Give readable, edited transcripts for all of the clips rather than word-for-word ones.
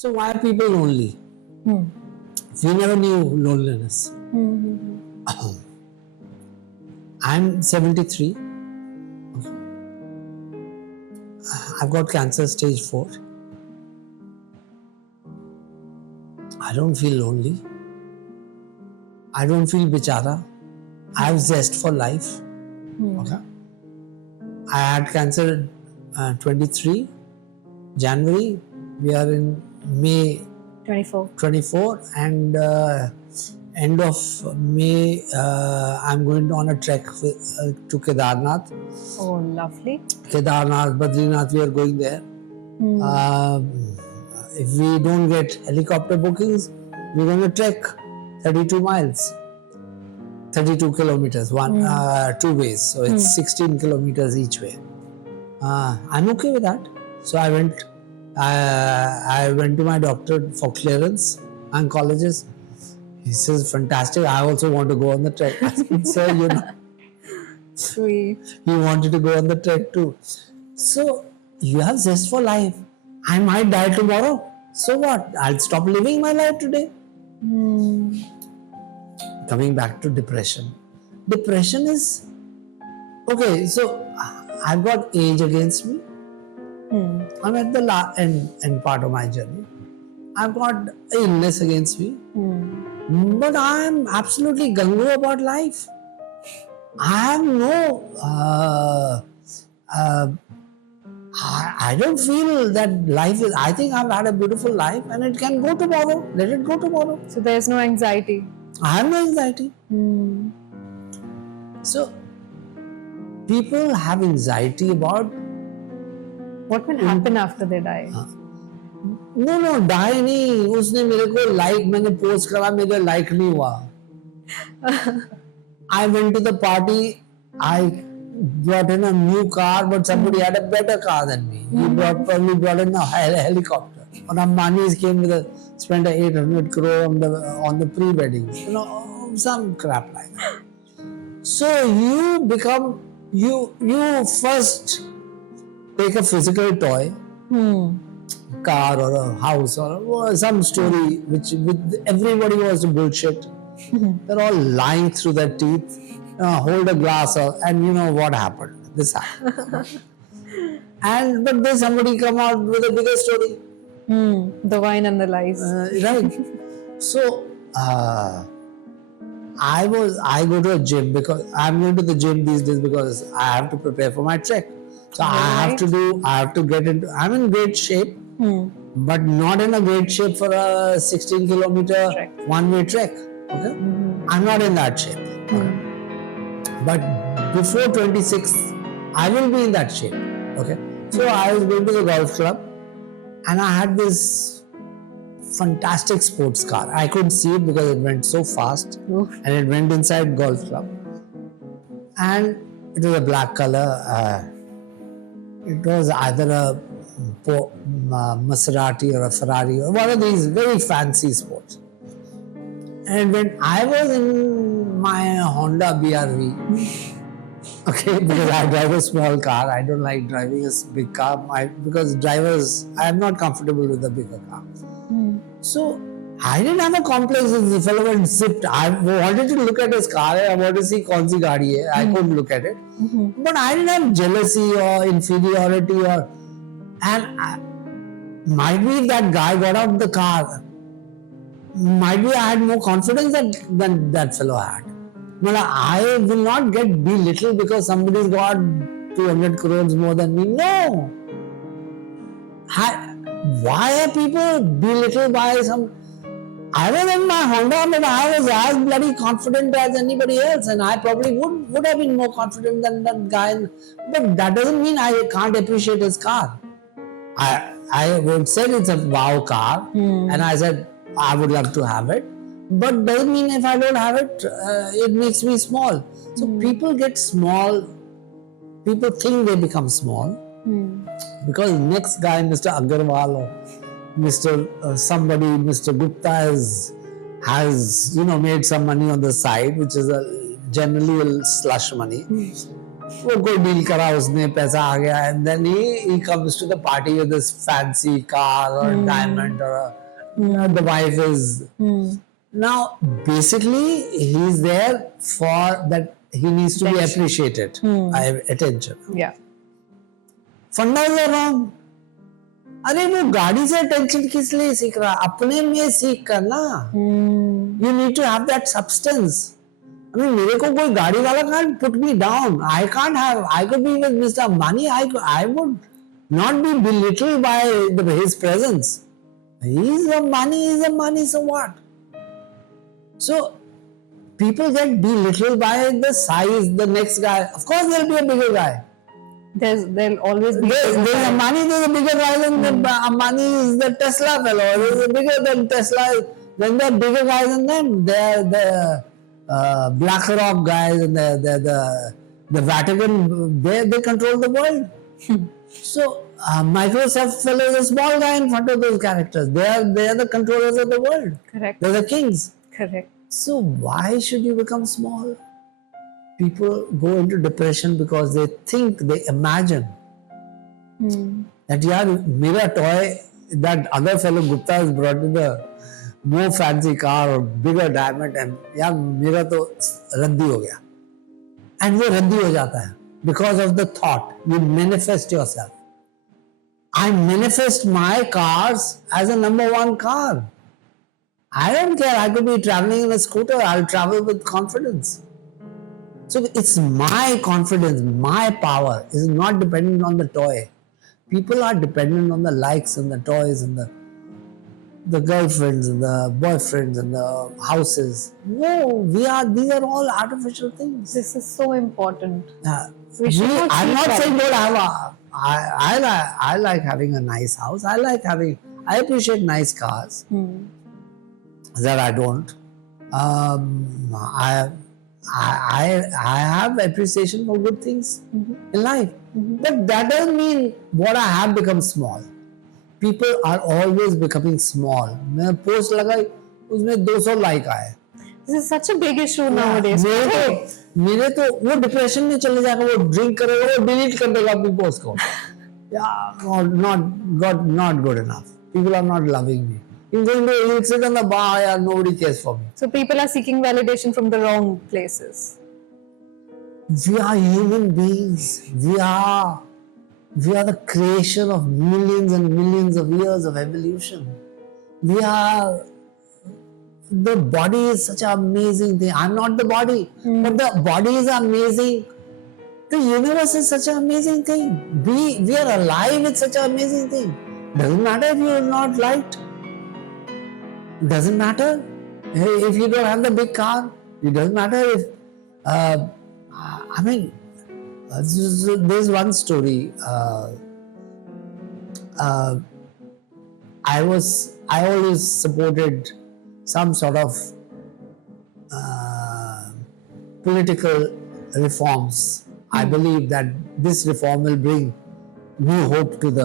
So why are people lonely? We never knew loneliness. I'm 73. I've got cancer stage 4. I don't feel lonely. I don't feel bichara. I have zest for life. Okay. I had cancer 23 January. We are in May 24 and end of May I'm going on a trek to Kedarnath. Oh, lovely. Kedarnath, Badrinath, we are going there. If we don't get helicopter bookings, we're going to trek 32 miles. 32 kilometers, two ways. So it's 16 kilometers each way. I'm okay with that. So I went to my doctor for clearance, oncologist. He says, fantastic. I also want to go on the trek. I said, sir, Sweet. he wanted to go on the trek too. So you have zest for life. I might die tomorrow. So what? I'll stop living my life today. Coming back to depression. Depression is, okay, so I've got age against me. I'm at the end part of my journey. I've got illness against me. But I'm absolutely gung-ho about life. I have no, I don't feel that life is, I think I've had a beautiful life and it can go tomorrow. Let it go tomorrow. So there's no anxiety. I have no anxiety. So, people have anxiety about what will happen after they die. No, die नहीं. उसने मेरे को like, मैंने post करा, मेरे like नहीं हुआ. I went to the party. I brought in a new car, but somebody had a better car than me. He probably brought in a helicopter. And Ambani's came with spent 800 crore on the pre-wedding. Some crap like that. So you first take a physical toy, car or a house or some story which with everybody was bullshit. They're all lying through their teeth. Hold a glass and you know what happened. This happened. But then somebody come out with a bigger story. The wine and the lies. Right. So I go to a gym because I'm going to the gym these days because I have to prepare for my trek. So I have to get into, I'm in great shape, but not in a great shape for a 16 kilometer one-way trek. Okay. I'm not in that shape. Okay? But before 26, I will be in that shape. Okay. So I was going to the golf club and I had this fantastic sports car. I couldn't see it because it went so fast and it went inside golf club. And it was a black color. It was either a Maserati or a Ferrari or one of these very fancy sports. And when I was in my Honda BRV, okay, because I drive a small car, I don't like driving a big car because I am not comfortable with a bigger car. So I didn't have a complex with the fellow and zipped. I wanted to look at his car. I wanted to see kaun si gaadi hai. I couldn't look at it. But I didn't have jealousy or inferiority might be if that guy got out of the car, might be I had more confidence than that fellow had. But I will not get belittled because somebody's got 200 crores more than me. No. Why are people belittled by some? I was in my Honda, but I was as bloody confident as anybody else, and I probably would have been more confident than that guy. But that doesn't mean I can't appreciate his car. I would say it's a wow car, and I said I would love to have it. But doesn't mean if I don't have it, it makes me small. So people get small. People think they become small because next guy, Mr. Agarwal or Mr. Mr. Gupta has made some money on the side, which is generally a slush money. वो कोई deal करा उसने, पैसा आ गया, and then he comes to the party with this fancy car or a diamond or the wife is now basically he's there for that, he needs to be appreciated, attention. Yeah. Fundas are wrong. अरे वो गाड़ी से attention किस लिए सीख रहा, अपने में सीख कर ना. You need to have that substance. I mean, मेरे को कोई गाड़ी वाला can't put me down. I can't have. I could be with Mr. Ambani. I would not be belittled by his presence. He's Ambani. He's Ambani. So what? So people get belittled by the size. The next guy. Of course, there'll be a bigger guy. There'll always be. There's Ambani. There's a bigger guy than Ambani is the Tesla fellow. There's a bigger than Tesla. Then there are bigger guys than them. They're the BlackRock guys and the Vatican, they control the world. So Microsoft fellow is a small guy in front of those characters. They are the controllers of the world. Correct. They're the kings. Correct. So why should you become small? People go into depression because they think, they imagine that mera toy, that other fellow Gupta has brought in the more fancy car or bigger diamond, and यार मेरा तो रद्दी हो गया, and वो रद्दी हो जाता है because of the thought. You manifest yourself. I manifest my cars as a number one car. I don't care. I could be traveling in a scooter. I'll travel with confidence. So it's my confidence, my power is not dependent on the toy. People are dependent on the likes and the toys and the girlfriends and the boyfriends and the houses. No, these are all artificial things. This is so important. I'm not saying don't have I like having a nice house. I appreciate nice cars. That I don't. I have appreciation for good things in life. But that doesn't mean what I have becomes small. People are always becoming small. मैं post लगाई उसमें 200 like आए. This is such a big issue nowadays. मेरे तो वो depression में चले जाएगा, वो ड्रिंक करेगा, वो डिलीट कर देगा अपनी पोस्ट को. Not good enough. People are not loving me. He'll sit on the bar, yeah, nobody cares for me. So people are seeking validation from the wrong places. We are human beings. We are the creation of millions and millions of years of evolution. The body is such an amazing thing. I'm not the body, but the body is amazing. The universe is such an amazing thing. We are alive with such an amazing thing. Doesn't matter if you are not liked. Doesn't matter if you don't have the big car. It doesn't matter if there's one story. I always supported some sort of political reforms. I believe that this reform will bring new hope to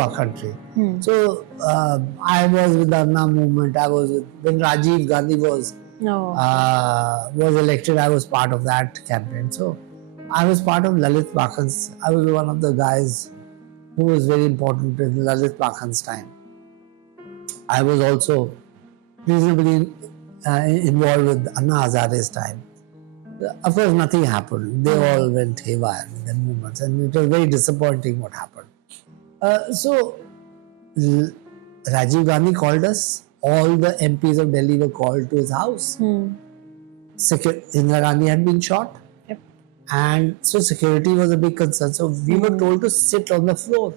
our country. So I was with the Anna movement. When Rajiv Gandhi was elected, I was part of that campaign. So I was part of Lalit Bakhan's. I was one of the guys who was very important in Lalit Bakhan's time. I was also reasonably involved with Anna Hazare's time. Of course, nothing happened. They all went haywire in their movements, and it was very disappointing what happened. So Rajiv Gandhi called us. All the MPs of Delhi were called to his house. Indira Gandhi had been shot. Yep. And so security was a big concern. So we were told to sit on the floor.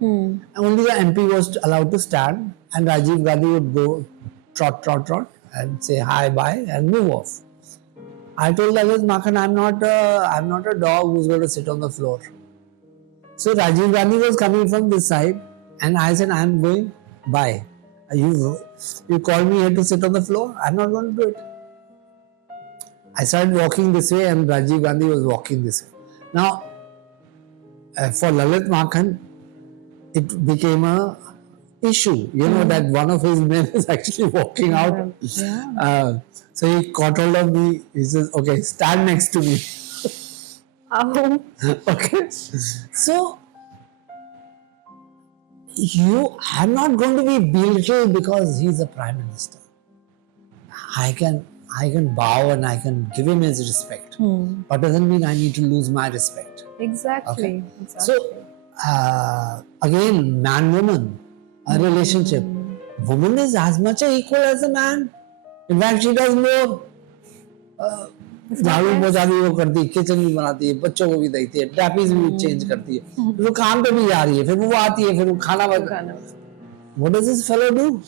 Only the MP was allowed to stand, and Rajiv Gandhi would go trot, and say hi, bye, and move off. I told Lalit Makhan, I'm not a dog who's going to sit on the floor. So Rajiv Gandhi was coming from this side, and I said, I'm going, bye. You called me here to sit on the floor, I'm not going to do it. I started walking this way, and Rajiv Gandhi was walking this way. Now, for Lalit Makhan, it became a issue, that one of his men is actually walking out. So he caught hold of me. He says, okay, stand next to me. How? Okay. So I'm not going to be belittled because he's a prime minister. I can bow and I can give him his respect. But doesn't mean I need to lose my respect. Exactly. Okay. Exactly. So again, man-woman, a relationship. Woman is as much equal as a man. In fact, she does more. झाड़ू पोछा भी वो करती है, kitchen भी बनाती है, बच्चों को भी देखती है, टैपीज भी चेंज करती है, फिर वो काम पे भी जा रही है, फिर वो आती है, फिर वो खाना बना. What does this fellow do?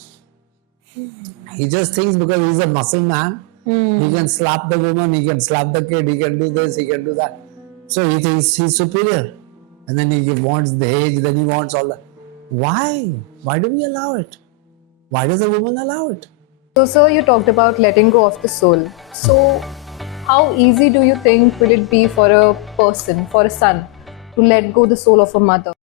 He just thinks because he's a muscle man, he can slap the woman, he can slap the kid, he can do this, he can do that. So he thinks he's superior. And then he wants the age, then he wants all that. Why? Why do we allow it? Why does a woman allow it? So, sir, you talked about letting go of the soul. So, how easy do you think will it be for a person, for a son, to let go the soul of a mother?